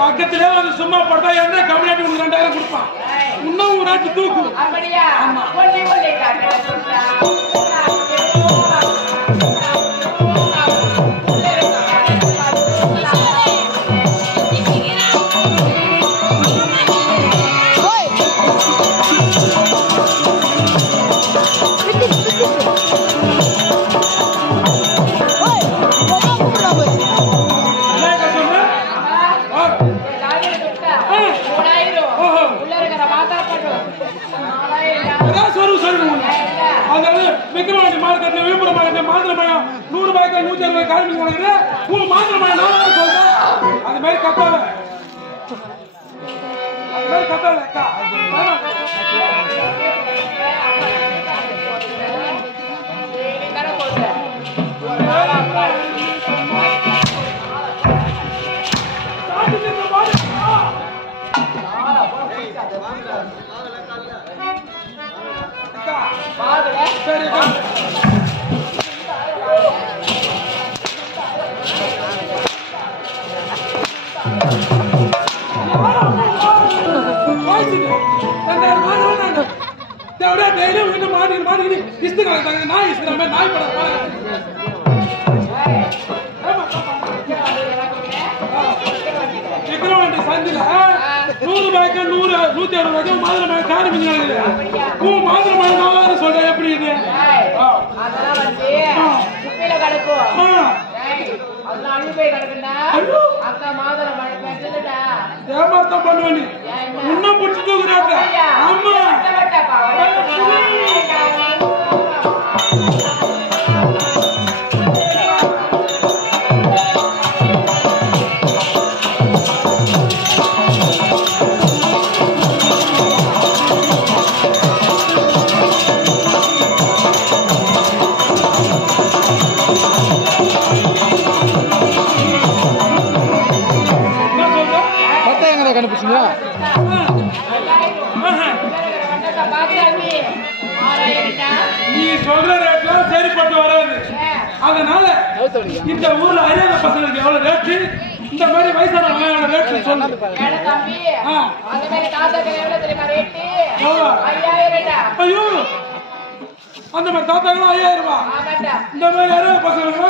பக்கத்திலே வந்து சும்மா படுத்தா என்ன கம்யூனிட்டி உங்களுக்கு 2000 கொடுப்பான். இன்னும் ஒரு நாட்டு தூக்கு. அப்படியா? ஒண்ணே ஒண்ணே காட்டுறேன் சொல்றா. விக்ரவாண்டி மார்க்கெட்ல விழுப்புரம் மார்க்கெட்ல மாத்திரை பழம் 100 ரூபாய்க்கு 160 ரூபாய் காய்ச்சி கொடுக்குது. உன் மாத்திரை பழம் நான் சொல்றேன். அது மாதிரி கத்தாத. அது மாதிரி கத்தாத அக்கா. சரி விக்ரவாண்டி சந்தில 100 ரூபாய்க்கு 160 ரூபாய்க்கு மாதுளை பழம் காரி மிஞ்சி நடக்குது. உன் மாதுளை பழம் 4000 சொல்றேன். எப்படி இது? அதெல்லாம் வந்து குப்பையில கிடக்கும். அதெல்லாம் அழுப்பை கிடக்குண்டா. அக்கா மாதுளை பழம் பெற்றுடா. ஏமாத்தான் பண்ணுவேன். இன்னும் பிடிச்சி தூக்குறாங்க. ஆமா கண்டுபிடிச்சீங்க. நீ சொல்ற ரேட்லாம் சரிப்பட்டு வராது. அதனால இந்த ஊர்ல அறியாத பசங்களுக்கு எவ்வளவு ரேட்டு, இந்த மாதிரி வயசானவங்க எவ்வளவு ரேட்டு சொல்லு. ஐயோ அந்த மாதிரி தாத்தாங்களும் 5000 ரூபாய். இந்த மாதிரி அறியாத பசங்களுக்கு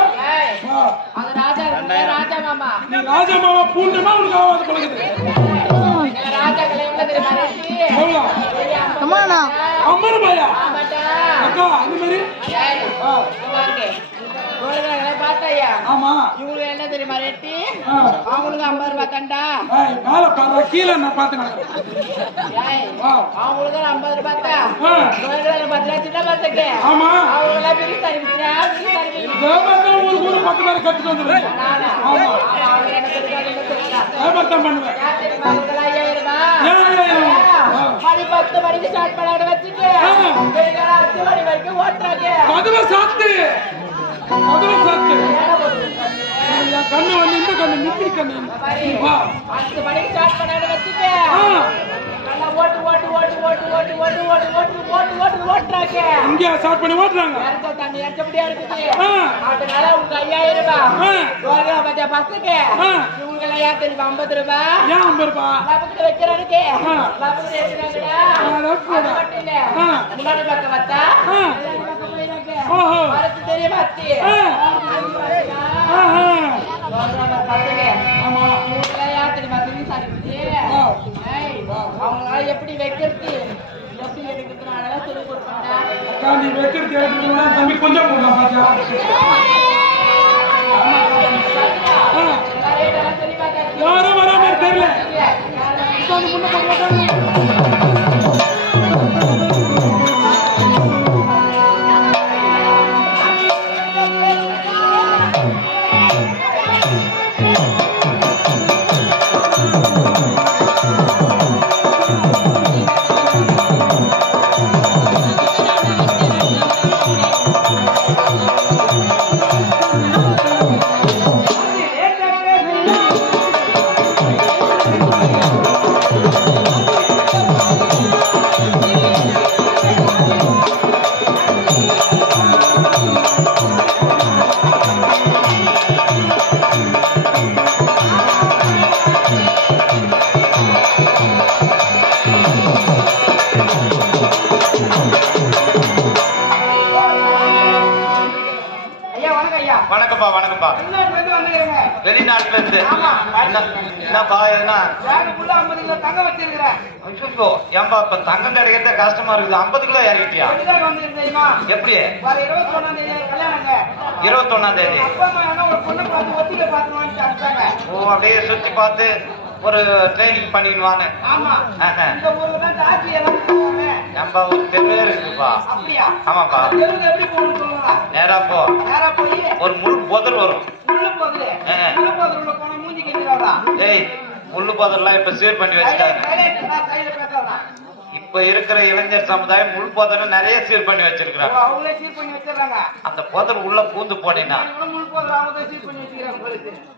ராஜா மாமா பூண்டுமா உனக்கு ஆகாது பழகுது. 50 ரூபாயா அக்கா? அந்த மாதிரி ஆமா. இவங்களுக்கு என்ன தெரியுமா ரேட்டு? அவங்களுக்கு 50 ரூபாய் தண்டா. மேல பாரு கீழே நான் பாத்துக்கிறேன். அவங்களுக்கு 50 ரூபாய் தான். 10 லட்சம் பசங்க. ஆமா அவங்க பிரிச்சு ஒரு ஊரு 10 பேர் கட்டிட்டு வந்துருங்க. பண்ணுவேன் 5000 மணி 10 மணிக்கு ஸ்டார்ட் பண்ண வச்சுக்க 10 மணி வரைக்கும் ஓட்டுறாங்க. அதுல சாத்து கண்ணு வந்து இந்த கண்ணு நித்தி கண்ணு 10 மணிக்கு ஸ்டார்ட் பண்ண வச்சுக்க ஓட்டு ஓட்டு ஓட்டு ஓட்டு ஓட்டு ஓட்டு ஓட்டு ஓட்டு ஓட்டு ஓட்டு ஓட்டுறாங்க. இங்க ஸ்டார்ட் பண்ணி ஓட்டுறாங்க. தண்ணி எச்சபடியா இருக்குது. அதனால உங்க 5000 ரூபாய் பச்சா பசங்க இவங்க ஏன் தெரியுமா 50 ரூபாய். ஏன் 50 ரூபாய் லபக்கு வைக்கிறானுக்கு லபக்கு வைக்கிறாங்கடா. மட்டும் இல்ல முன்னாடி பக்கம் வந்தா வரது தெரியுமா அத்தி பசங்க இவங்க ஏன் தெரியுமா தெரியும் சாரிச்சு அவங்களால எப்படி வைக்கிறது எப்படி எடுக்கிறதுனால சொல்லி கொடுப்பாங்க. நீ வைக்கிறது தம்பி கொஞ்சம் போடலாம் பாத்தியா. யாரும் வர மாதிரி தெரியல. வணக்கம்ப்பா வணக்கம்ப்பா. வெளிநாட்டுல இருந்து என்னப்பா எதுனா தங்கம் வச்சிருக்கிறேன். ஏன்பா இப்ப தங்கம் கிடைக்கிறத கஷ்டமா இருக்குது. 50 கிலோ இறக்கிட்டியா? எப்படி? 21ஆம் தேதி. ஓ அப்படியே சுத்தி பார்த்து ஒரு ட்ரைனிங் பண்ணிக்கணுவானு. ஏன்பா ஒரு தெருவே இருக்குப்பா. ஆமாப்பா. நேரா போ. ஒரு முள் புதர் வரும். ஏய் முள்ளு புதர்லாம் இப்ப சீர் பண்ணி வச்சுட்டாங்க. இப்ப இருக்கிற இளைஞர் சமுதாயம் முள் புதர் நிறைய சீர் பண்ணி வச்சிருக்காங்க. அந்த புதர் உள்ள பூந்து போனீங்கன்னா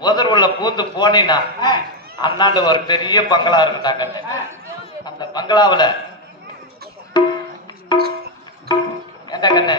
புதர் உள்ள பூந்து போனீங்கன்னா அண்ணாண்டு ஒரு பெரிய பங்களா இருக்குதாங்க. அந்த பங்களாவுல என்ன கண்ணு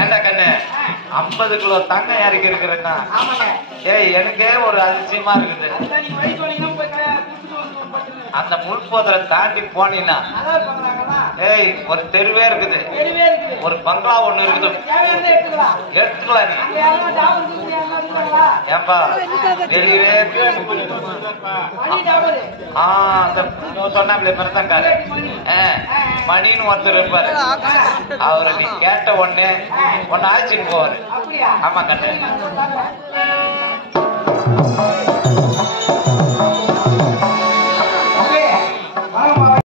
ஏண்டா கண்ணு 50 கிலோ தங்கம் இறக்கி இருக்கிறேன்னா ஏய் எனக்கே ஒரு அதிசயமா இருக்குது. அந்த முள்போதரை தாண்டி போனீங்கன்னா ஏய் ஒரு தெருவே இருக்குது. ஒரு பங்களா ஒண்ணு இருக்குது. எடுத்துக்கலாம் நீ. ஏன்பா வெளியவே சொன்னாங்களே மருந்தாங்காரு மணின்னு ஒருத்தர் இருப்பாரு. அவரை நீ கேட்ட உடனே ஒன்னு ஆச்சுன்னு போவாரு. ஆமா கண்ணு